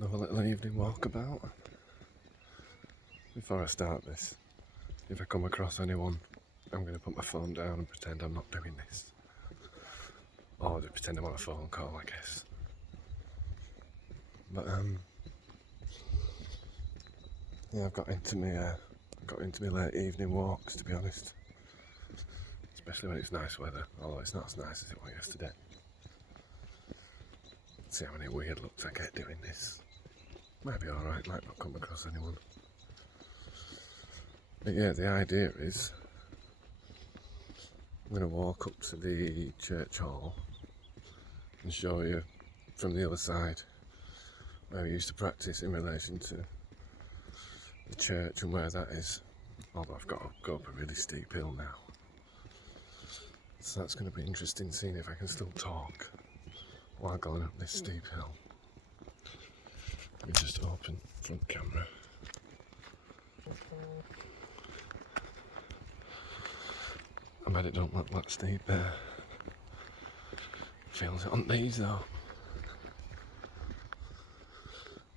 Another little evening walkabout. Before I start this, if I come across anyone, I'm going to put my phone down and pretend I'm not doing this. Or just pretend I'm on a phone call, I guess. But yeah, I've got into my late evening walks, to be honest. Especially when it's nice weather, although it's not as nice as it was yesterday. See how many weird looks I get doing this. Might be alright, might not come across anyone. But yeah, the idea is I'm going to walk up to the church hall and show you from the other side where we used to practice in relation to the church and where that is. Although I've got to go up a really steep hill now. So that's going to be interesting, seeing if I can still talk while going up this steep hill. Let me just open front camera. I bet it don't look that steep there. Feels it on these though.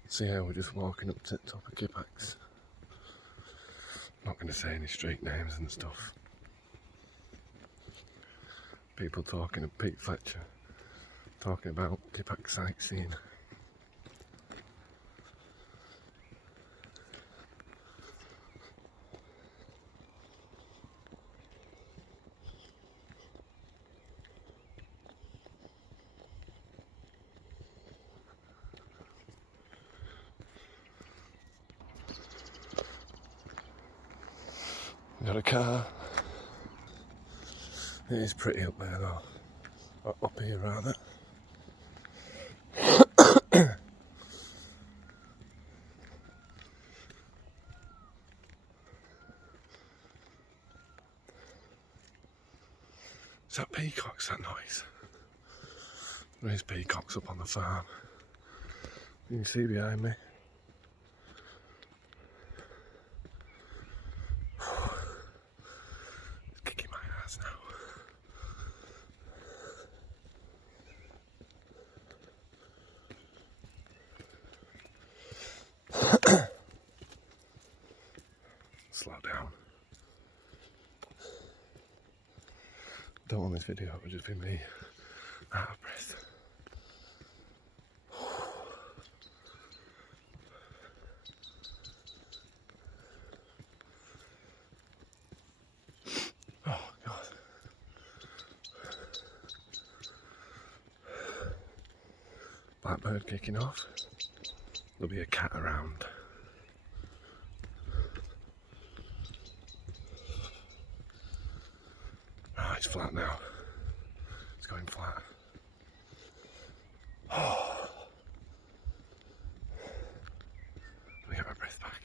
So yeah, we're just walking up to the top of Kippax. Not going to say any street names and stuff. People talking of Pete Fletcher, talking about Kippax sightseeing. Got a car. It is pretty up there though. Or up here rather. Is that peacocks, that noise? There's peacocks up on the farm. You can see behind me. It's kicking my ass now. Slow down. Don't want this video to just be me out of breath. Oh God. Blackbird kicking off. There'll be a cat around. Oh, it's flat now. It's going flat. Oh. Let me get my breath back.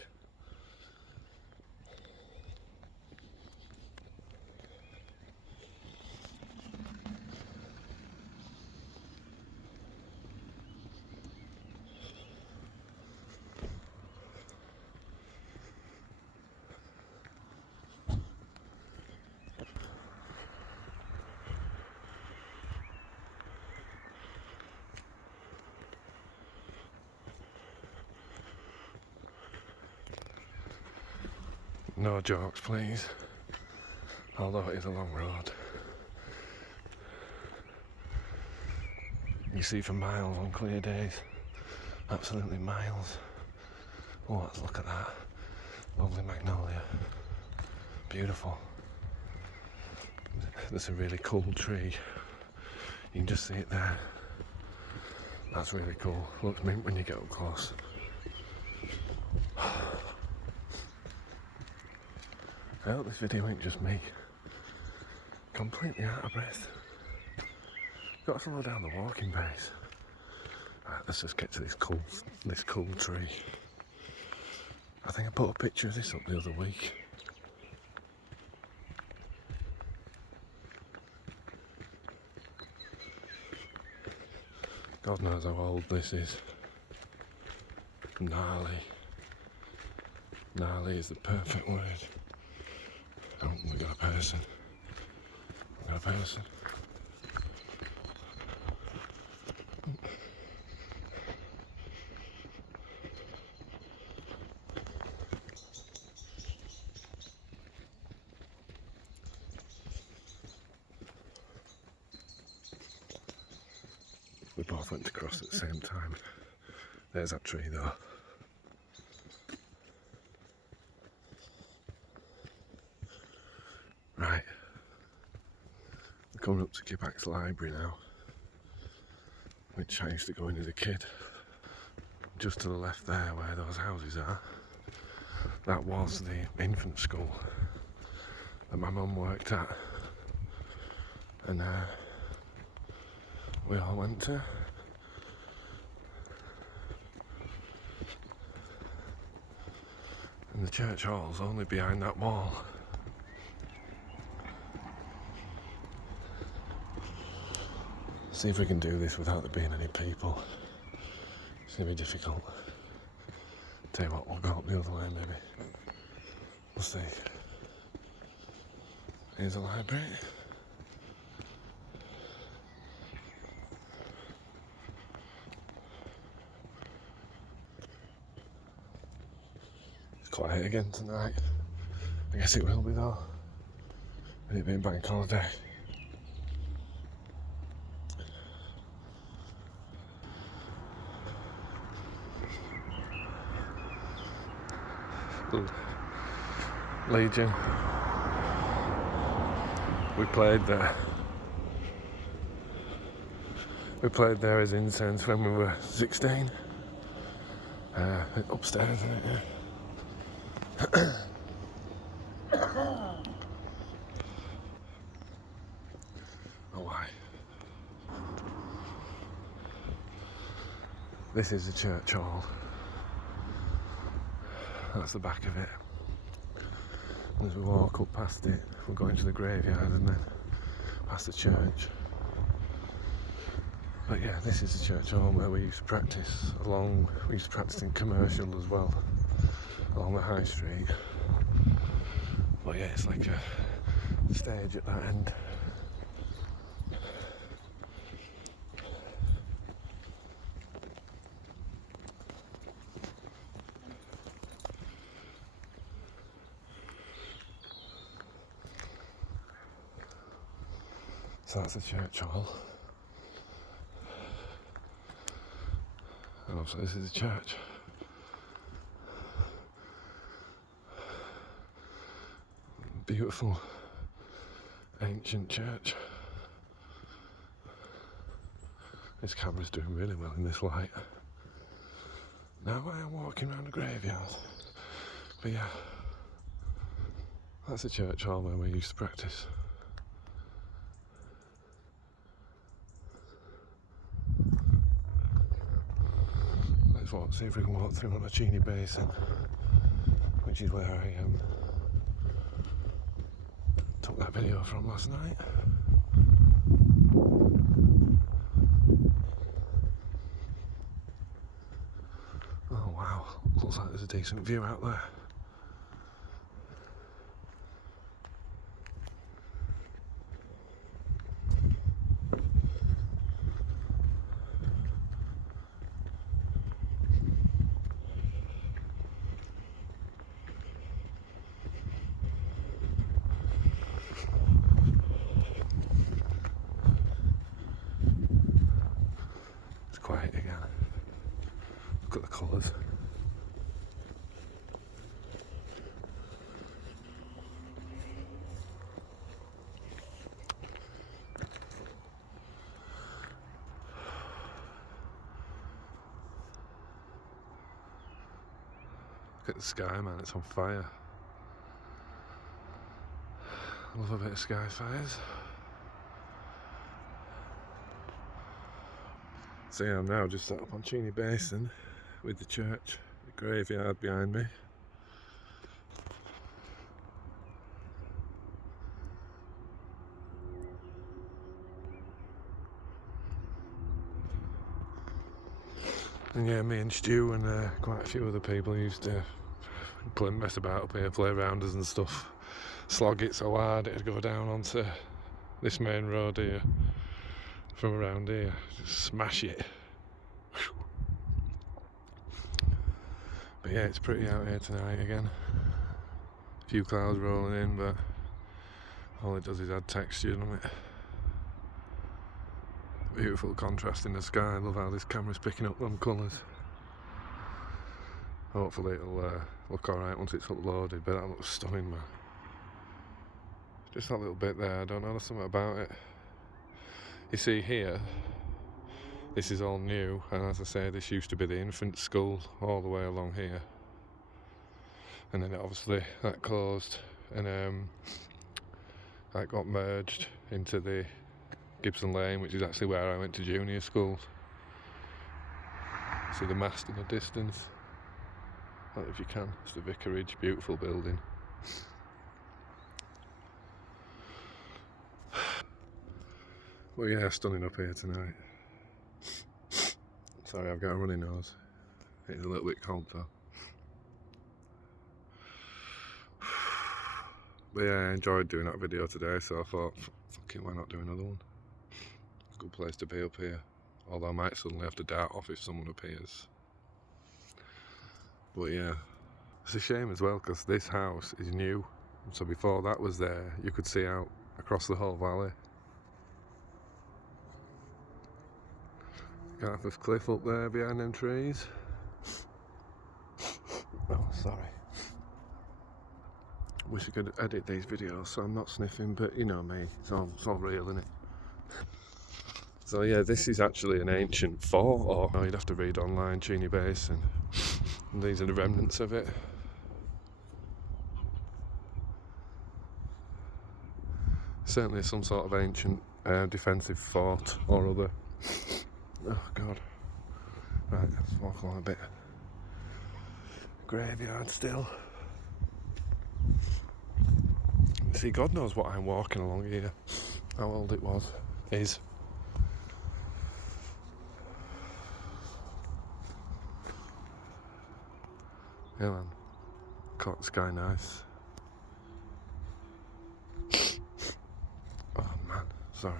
No jokes, please. Although it is a long road. You see for miles on clear days. Absolutely miles. Oh, let's look at that. Lovely magnolia. Beautiful. There's a really cool tree. You can just see it there. That's really cool. Looks mint when you get up close. I hope this video ain't just me. Completely out of breath. Got to slow down the walking pace. Right, let's just get to this cool tree. I think I put a picture of this up the other week. God knows how old this is. Gnarly. Gnarly is the perfect word. Oh, we got a person. We got a person. both went across at the same time. There's that tree though. Right. We're coming up to Kippax Library now, which I used to go in as a kid. Just to the left there where those houses are, that was the infant school that my mum worked at, and we all went to. And the church hall's only behind that wall. See if we can do this without there being any people. It's going to be difficult. Tell you what, we'll go up the other way maybe. We'll see. Here's the library. It's quiet again tonight. I guess it will be though. With it being bank holiday. Legion. We played there. We played there as incense when we were 16. Upstairs, isn't it? Yeah. Oh, why? This is the church hall. That's the back of it. As we walk up past it, we're going to the graveyard and then past the church. But yeah, this is the church hall where we used to practice we used to practice in commercial as well, along the high street. But yeah, it's like a stage at that end. So that's the church hall. And also this is the church. Beautiful ancient church. This camera's doing really well in this light. Now I am walking around the graveyard. But yeah, that's the church hall where we used to practice. See if we can walk through on the Chini Basin, which is where I took that video from last night. Oh wow, looks like there's a decent view out there. Quiet again. Look at the colours. Look at the sky, man, it's on fire. I love a bit of sky fires. So yeah, I'm now just set up on Chini Basin with the church, the graveyard behind me. And yeah, me and Stu and quite a few other people used to mess about up here, play rounders and stuff. Slog it so hard it'd go down onto this main road here. From around here, just smash it. But yeah, it's pretty out here tonight again. A few clouds rolling in, but all it does is add texture, doesn't it? Beautiful contrast in the sky. I love how this camera's picking up them colours. Hopefully it'll look alright once it's uploaded, but that looks stunning, man. Just that little bit there, I don't know, there's something about it. You see here, this is all new, and as I say, this used to be the infant school all the way along here. And then obviously that closed, and that got merged into the Gibson Lane, which is actually where I went to junior school. See the mast in the distance? I don't know if you can, it's the vicarage, beautiful building. Well, yeah, stunning up here tonight. Sorry, I've got a runny nose. It's a little bit cold though. But yeah, I enjoyed doing that video today, so I thought, fucking, why not do another one? Good place to be up here. Although I might suddenly have to dart off if someone appears. But yeah, it's a shame as well, because this house is new. So before that was there, you could see out across the whole valley. Garforth Cliff up there behind them trees. Oh, sorry. Wish I could edit these videos so I'm not sniffing, but you know me, it's all real, isn't it? So yeah, this is actually an ancient fort, or you'd have to read online, Cheney Basin. And these are the remnants of it. Certainly some sort of ancient defensive fort or other. Oh god. Right, let's walk along a bit. Graveyard still. See, God knows what I'm walking along here. How old it is. Yeah man, caught the sky nice. Oh man, sorry.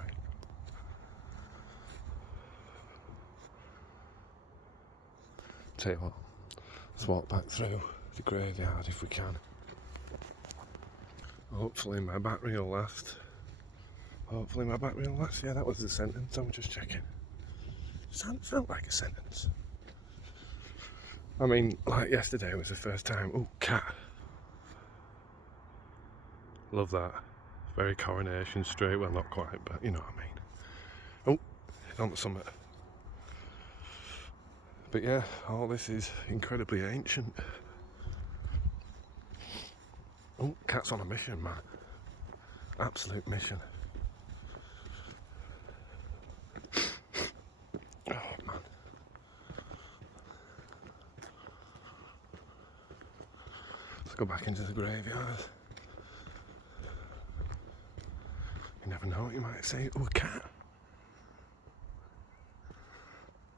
Tell you what, let's walk back through the graveyard if we can. Hopefully my battery will last. Hopefully my battery will last. Yeah, that was the sentence, I'm just checking. Felt like a sentence. I mean, like yesterday was the first time. Oh, cat. Love that. Very Coronation Street. Well, not quite, but you know what I mean. Oh, it's on the summit. But yeah, all this is incredibly ancient. Oh, cat's on a mission, man. Absolute mission. Oh, man. Let's go back into the graveyard. You never know what you might see. Oh, a cat.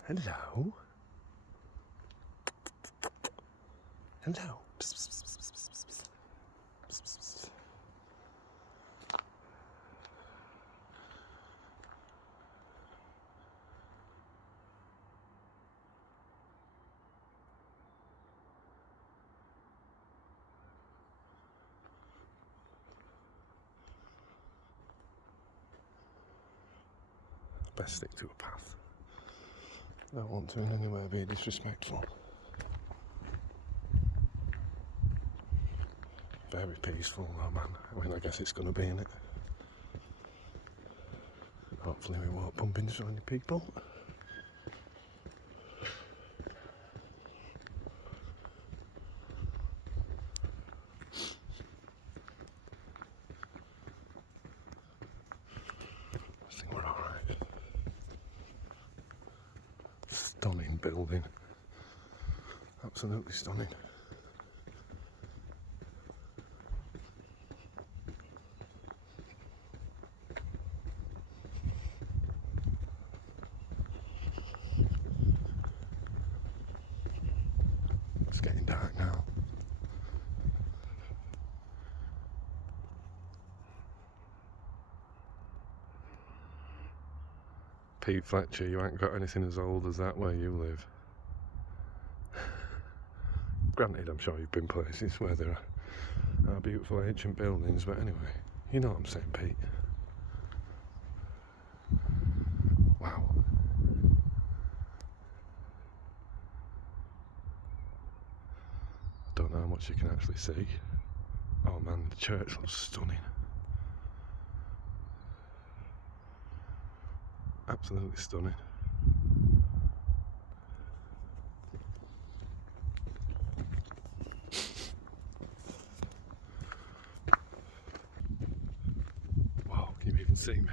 Hello. Hello. Psst, psst, psst, psst, psst, psst. Psst, psst, psst. Best stick to a path. Don't want to in any way be disrespectful. Very peaceful though, man. I mean, I guess it's going to be, innit? Hopefully we won't bump into so many people. I think we're alright. Stunning building. Absolutely stunning. It's getting dark now. Pete Fletcher, you ain't got anything as old as that where you live. Granted, I'm sure you've been places where there are beautiful ancient buildings, but anyway, you know what I'm saying, Pete. Wow. much you can actually see. Oh man, the church looks stunning. Absolutely stunning. Wow, can you even see me?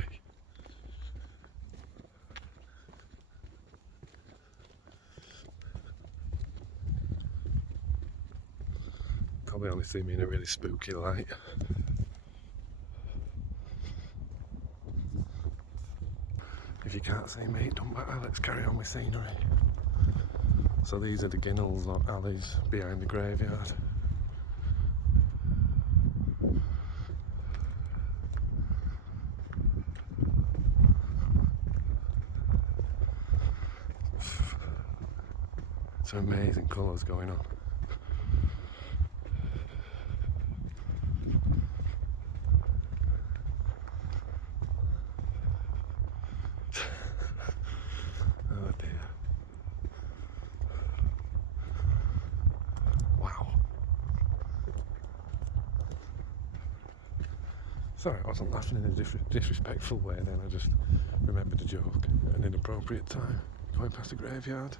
Probably only see me in a really spooky light. If you can't see me, it don't matter, let's carry on with scenery. So these are the ginnels or alleys behind the graveyard. Some amazing colours going on. Oh dear. Wow. Sorry, I wasn't laughing in a disrespectful way then, I just remembered a joke at an inappropriate time, going past the graveyard.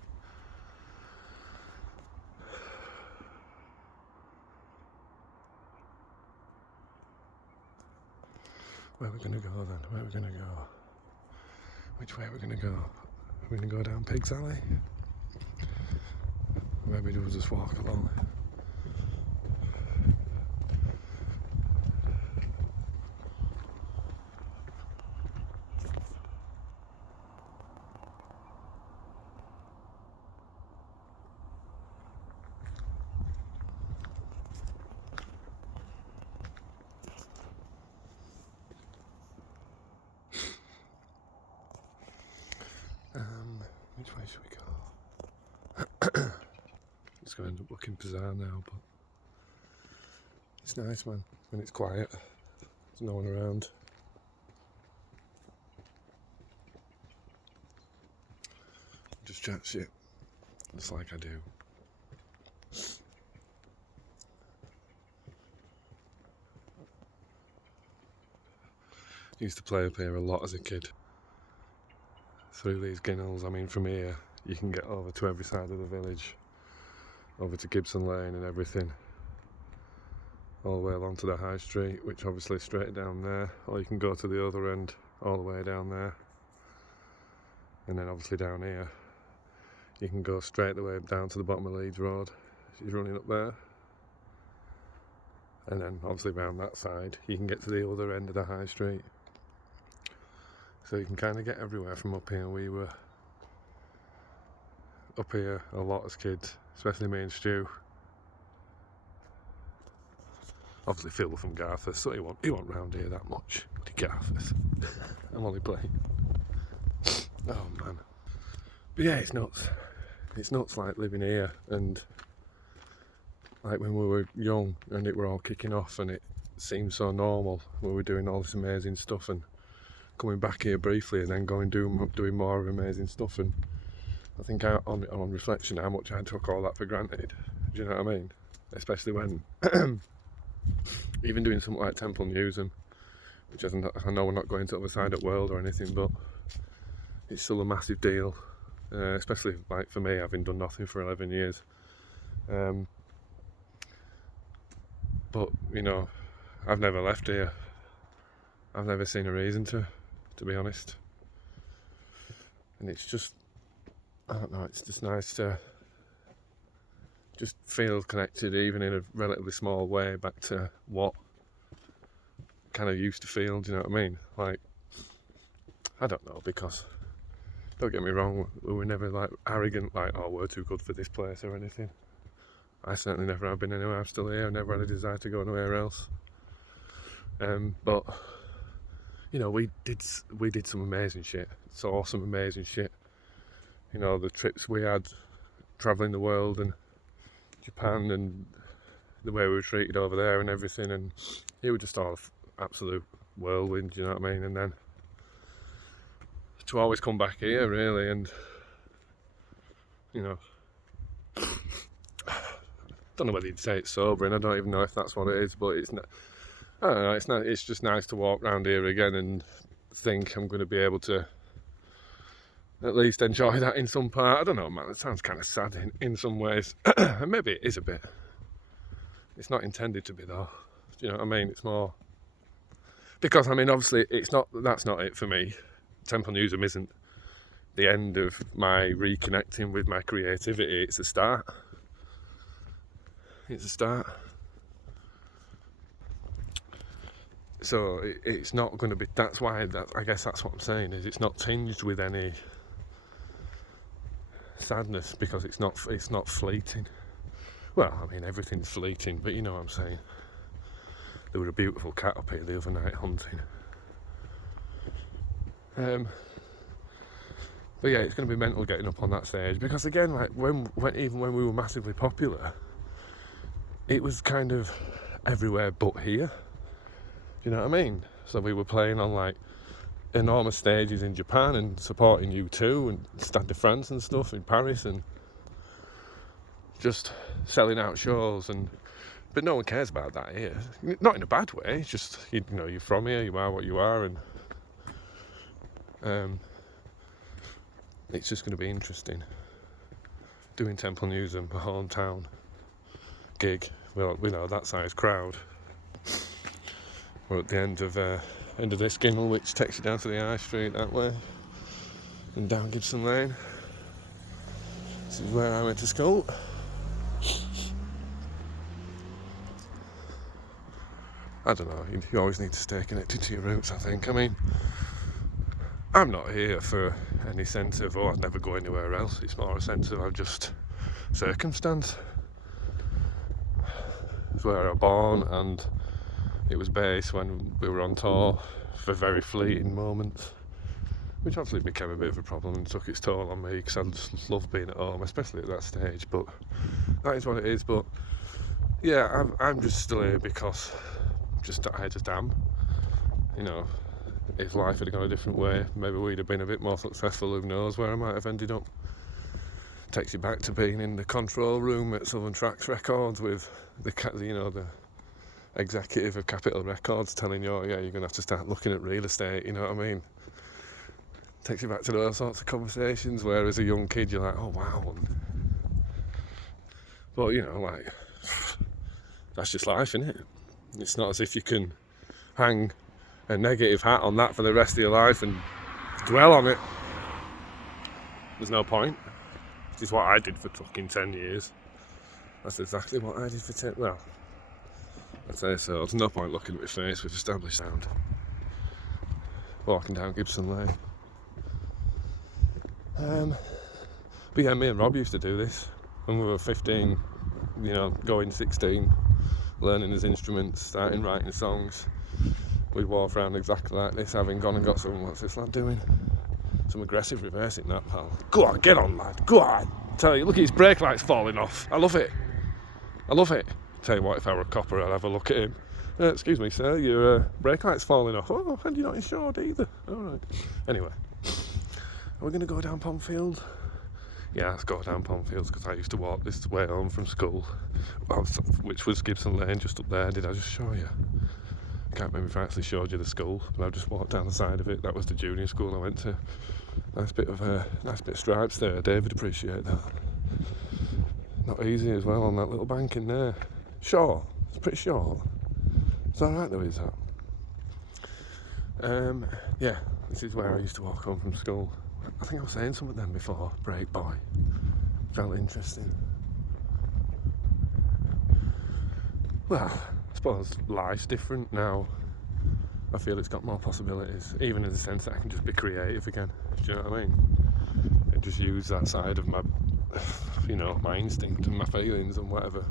Where are we going to go then? Where are we going to go? Which way are we going to go? Are we going to go down Pig's Alley? Maybe we'll just walk along. Which way should we go? It's going to end up looking bizarre now, but it's nice, man, when it's quiet. There's no one around. Just chat shit, just like I do. Used to play up here a lot as a kid. Through these ginnels, I mean from here you can get over to every side of the village, over to Gibson Lane and everything, all the way along to the High Street, which obviously is straight down there, or you can go to the other end all the way down there, and then obviously down here you can go straight the way down to the bottom of Leeds Road. She's running up there, and then obviously round that side you can get to the other end of the High Street. So you can kind of get everywhere from up here. We were up here a lot as kids, especially me and Stu. Obviously Phil from Garthurst, so he won't round here that much. But he Garthurst. I'm only playing. Oh man. But yeah, it's nuts. It's nuts like living here, and like when we were young and it were all kicking off and it seemed so normal. We were doing all this amazing stuff and coming back here briefly and then going doing more of amazing stuff, and I think on reflection how much I took all that for granted. Do you know what I mean? Especially when even doing something like Temple Newsham, which I know we're not going to the other side of the world or anything, but it's still a massive deal, especially like for me, having done nothing for 11 years. But you know, I've never left here. I've never seen a reason to be honest. And it's just, I don't know, it's just nice to just feel connected, even in a relatively small way, back to what kind of used to feel, do you know what I mean? Like, I don't know, because, don't get me wrong, we were never like arrogant, like, oh, we're too good for this place or anything. I certainly never have been anywhere. I'm still here. I've never had a desire to go anywhere else. But you know, we did some amazing shit. Saw some amazing shit. You know, the trips we had, travelling the world and Japan, and the way we were treated over there and everything, and it was just all absolute whirlwind. You know what I mean? And then to always come back here, really, and you know, don't know whether you'd say it's sobering. I don't even know if that's what it is, but it's not. I don't know. It's not. It's just nice to walk around here again and think I'm going to be able to at least enjoy that in some part. I don't know, man. It sounds kind of sad in some ways, and maybe it is a bit. It's not intended to be though. Do you know what I mean? It's more because I mean, obviously, it's not. That's not it for me. Temple Newsam isn't the end of my reconnecting with my creativity. It's a start. It's a start. So it's not going to be. That's why. I guess that's what I'm saying. Is it's not tinged with any sadness because it's not. It's not fleeting. Well, I mean everything's fleeting, but you know what I'm saying. There was a beautiful cat up here the other night hunting. But yeah, it's going to be mental getting up on that stage because again, like even when we were massively popular, it was kind of everywhere but here. Do you know what I mean? So we were playing on like enormous stages in Japan and supporting U2 and Stade de France and stuff in Paris and just selling out shows but no one cares about that here. Not in a bad way. It's just you know you're from here, you are what you are, and it's just going to be interesting doing Temple Newsam, a hometown gig. Well, we know that size crowd. We're at the end of this ginnel, which takes you down to the high street that way, and down Gibson Lane. This is where I went to school. I don't know. You always need to stay connected to your roots. I think. I mean, I'm not here for any sense of I'd never go anywhere else. It's more a sense of I've just circumstance. It's where I was born, and it was base when we were on tour for very fleeting moments, which obviously became a bit of a problem and took its toll on me because I just love being at home, especially at that stage. But that is what it is. But yeah, I'm just still here because I just am. You know, if life had gone a different way, maybe we'd have been a bit more successful. Who knows where I might have ended up. Takes you back to being in the control room at Southern Tracks Records with the executive of Capitol Records telling you, yeah, you're going to have to start looking at real estate, you know what I mean? Takes you back to those sorts of conversations where as a young kid you're like, oh wow. But you know, like, that's just life, isn't it? It's not as if you can hang a negative hat on that for the rest of your life and dwell on it. There's no point. Which is what I did for fucking 10 years. That's exactly what I did for 10... Well, I'd say so. There's no point looking at my face with established sound. Walking down Gibson Lane. But yeah, me and Rob used to do this when we were 15, you know, going 16, learning his instruments, starting writing songs. We walked around exactly like this, having gone and got some, what's this lad doing? Some aggressive reversing that, pal. Go on, get on, lad, go on. Tell you, look at his brake lights falling off. I love it. Tell you what, if I were a copper, I'd have a look at him. Excuse me, sir, your brake light's falling off. Oh, and you're not insured either. All right. Anyway, are we going to go down Ponfield? Yeah, let's go down Ponfield because I used to walk this way home from school, which was Gibson Lane, just up there. Did I just show you? I can't remember if I actually showed you the school, but I just walked down the side of it. That was the junior school I went to. Nice bit of stripes there. David, appreciate that. Not easy as well on that little bank in there. Short. It's pretty short. It's alright though, is that? Yeah, this is where I used to walk home from school. I think I was saying something then before. Break boy. Felt interesting. Well, I suppose life's different now. I feel it's got more possibilities, even in the sense that I can just be creative again. Do you know what I mean? And just use that side of my, you know, my instinct and my feelings and whatever.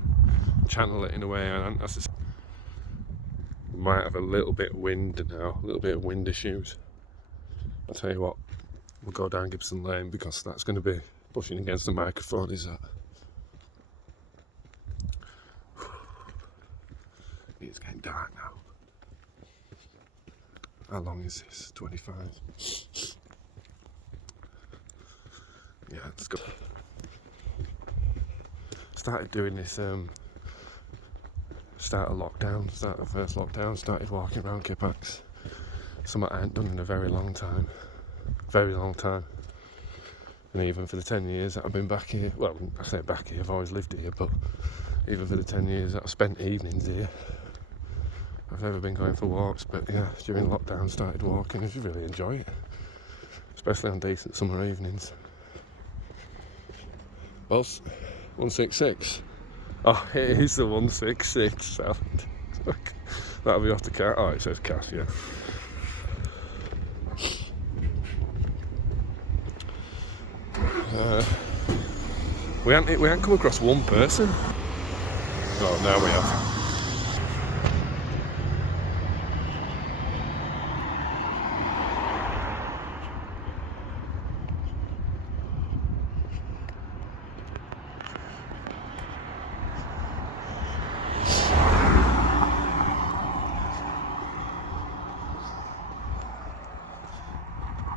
Channel it in a way. And I might have a little bit of wind now, a little bit of wind issues. I'll tell you what, we'll go down Gibson Lane because that's going to be pushing against the microphone, is that? It's getting dark now. How long is this? 25? Yeah, let's go. Started doing this start of the first lockdown, started walking around Kippax. Something I hadn't done in a very long time. And even for the 10 years that I've been back here, well, I say back here, I've always lived here, but even for the 10 years that I've spent evenings here, I've never been going for walks. But yeah, during lockdown started walking. I really enjoy it, especially on decent summer evenings. Well, 166. Oh, it is the 166. That'll be off the car. Oh, it says cash, yeah. We hadn't come across one person. Oh, now we have.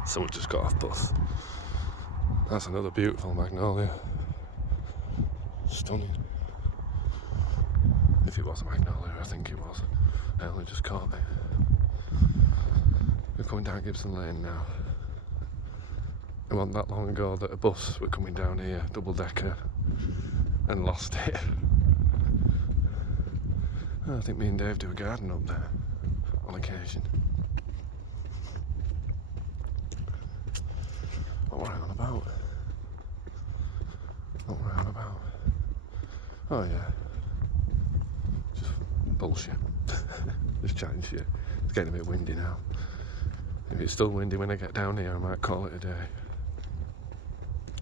Someone just got off bus. That's another beautiful magnolia. Stunning. If it was a magnolia, I think it was. I only just caught it. We're coming down Gibson Lane now. It wasn't that long ago that a bus were coming down here, double decker, and lost it. I think me and Dave do a garden up there on occasion. What were I on about? Oh yeah. Just bullshit. Just chatting shit. It's getting a bit windy now. If it's still windy when I get down here, I might call it a day.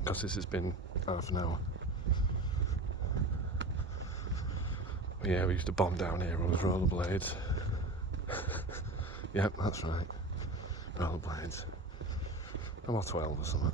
Because this has been half an hour. Yeah, we used to bomb down here on the rollerblades. Yep, that's right. Rollerblades. I'm all 12 or something.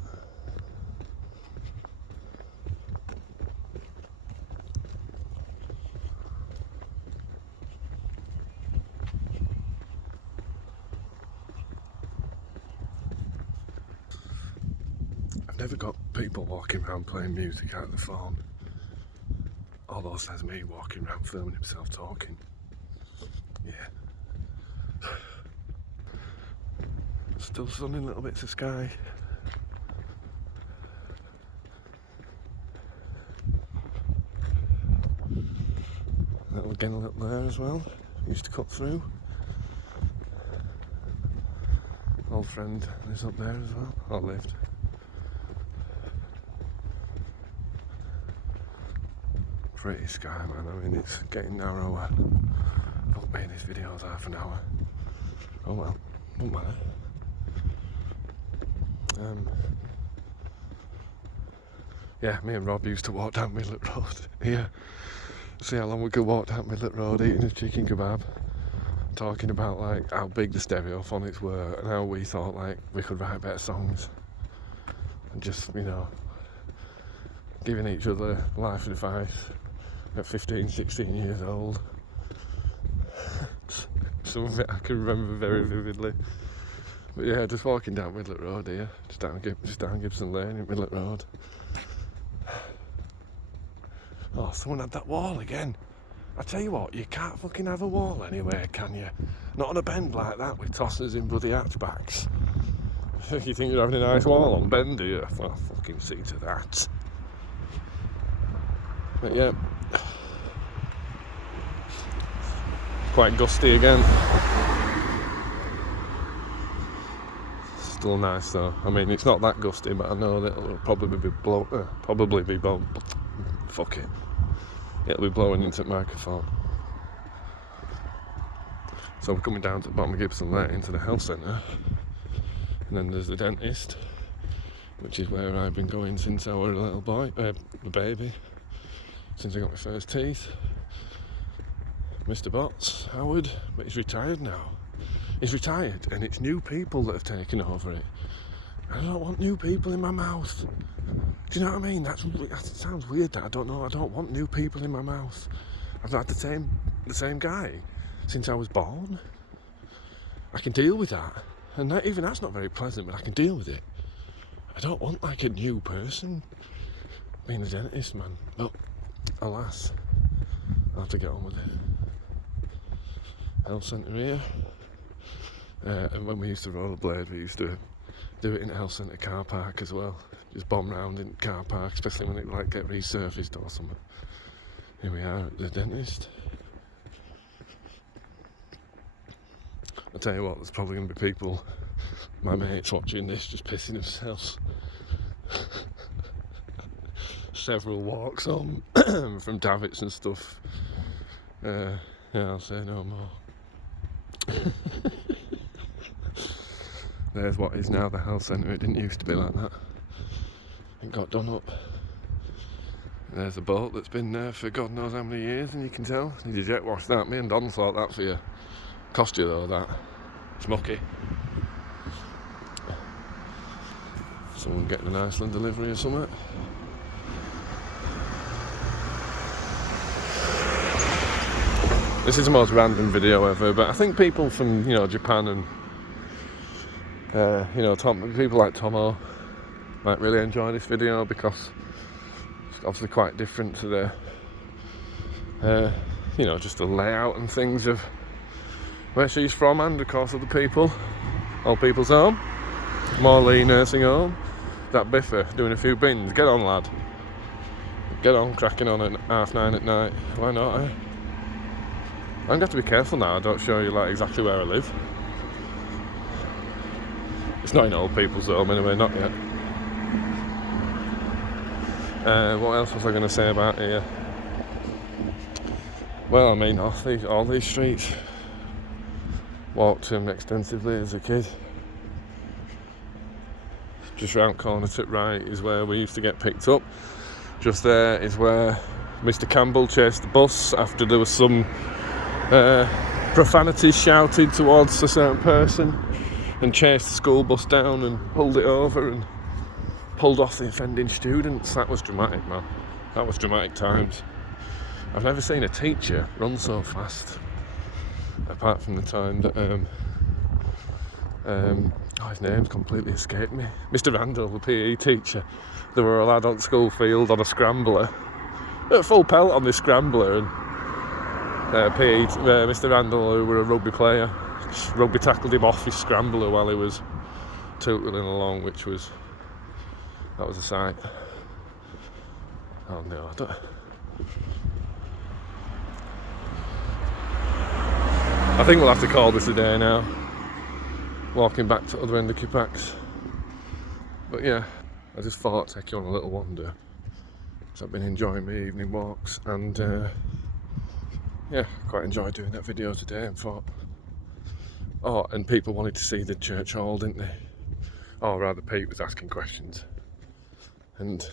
I've never got people walking around playing music out of the phone. Although there's me walking around filming himself talking. Yeah. Still sunny little bits of sky. Little gunnel up there as well. Used to cut through. Old friend is up there as well. Or lived. Pretty sky, man. I mean, it's getting narrower. Fuck me, this video's half an hour. Oh well, don't matter. Yeah, me and Rob used to walk down Midlet Road. Yeah, see how long we could walk down Midlet Road eating a chicken kebab, talking about like how big the stereophonics were and how we thought like we could write better songs, and just, you know, giving each other life advice at 15, 16 years old. Some of it I can remember very vividly. But yeah, just walking down Midlet Road here, just down Gibson Lane in Midlet Road. Oh, someone had that wall again. I tell you what, you can't fucking have a wall anywhere, can you? Not on a bend like that with tossers in bloody hatchbacks. You think you're having a nice wall on bend, do you? Well, fucking see to that. But yeah, quite gusty again. Still nice though. I mean, it's not that gusty, but I know that it'll probably be fuck it. It'll be blowing into the microphone. So we're coming down to the bottom of Gibson Lane into the health centre, and then there's the dentist, which is where I've been going since I was a little boy, a baby, since I got my first teeth. Mr. Botts, Howard, but he's retired now. He's retired, and it's new people that have taken over it. I don't want new people in my mouth. Do you know what I mean? That sounds weird. That I don't want new people in my mouth. I've had the same guy since I was born. I can deal with that, and even that's not very pleasant, but I can deal with it. I don't want like a new person being a dentist, man. But alas, I'll have to get on with it. health centre here. And when we used to rollerblade, we used to do it in a health centre car park as well. Just bomb round in car park, especially when it like get resurfaced or something. Here we are at the dentist. I tell you what, there's probably going to be people, my mates watching this, just pissing themselves. Several walks home from Davits and stuff. Yeah, I'll say no more. There's what is now the health centre. It didn't used to be like that. It got done up. There's a boat that's been there for God knows how many years, and you can tell. Did you jet wash that? Me and Don thought that for you. Cost you though, that. It's mucky. Someone getting an Iceland delivery or something. This is the most random video ever, but I think people from, Japan and, people like Tomo might really enjoy this video because it's obviously quite different to the, just the layout and things of where she's from and, of course, other people. Old people's home. Morley nursing home. That Biffer doing a few bins. Get on, lad. Get on, cracking on at 9:30 at night. Why not, eh? I'm going to have to be careful now I don't show you like exactly where I live. It's not in old people's home anyway, not yet. What else was I going to say about here? Well, I mean, all these streets. Walked them extensively as a kid. Just round corner to the right is where we used to get picked up. Just there is where Mr. Campbell chased the bus after there was some profanity shouted towards a certain person, and chased the school bus down and pulled it over and pulled off the offending students. That was dramatic, man. That was dramatic times. I've never seen a teacher run so fast, apart from the time that his name's completely escaped me. Mr. Randall, the PE teacher. There were a lad on school field on a scrambler, at full pelt on this scrambler, and Mr. Randall, who were a rugby player, rugby tackled him off his scrambler while he was tootling along, that was a sight. Oh no, I think we'll have to call this a day now. Walking back to the other end of Kippax. But yeah, I just thought I'd take you on a little wander. So I've been enjoying my evening walks, and yeah, quite enjoyed doing that video today, and thought, and people wanted to see the church hall, didn't they? Or rather, Pete was asking questions, and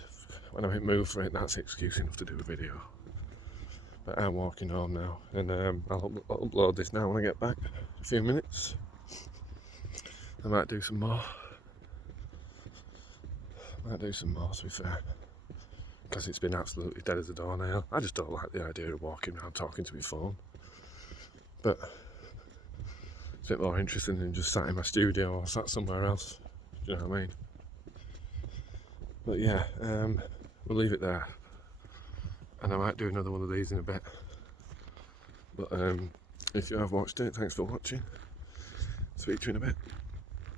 when I'm in mood for it, that's excuse enough to do a video. But I'm walking home now, and I'll upload this now when I get back. A few minutes. I might do some more. To be fair, because it's been absolutely dead as a doornail. I just don't like the idea of walking around talking to my phone. But it's a bit more interesting than just sat in my studio or sat somewhere else. Do you know what I mean? But yeah, we'll leave it there. And I might do another one of these in a bit. But if you have watched it, thanks for watching. Speak to you in a bit.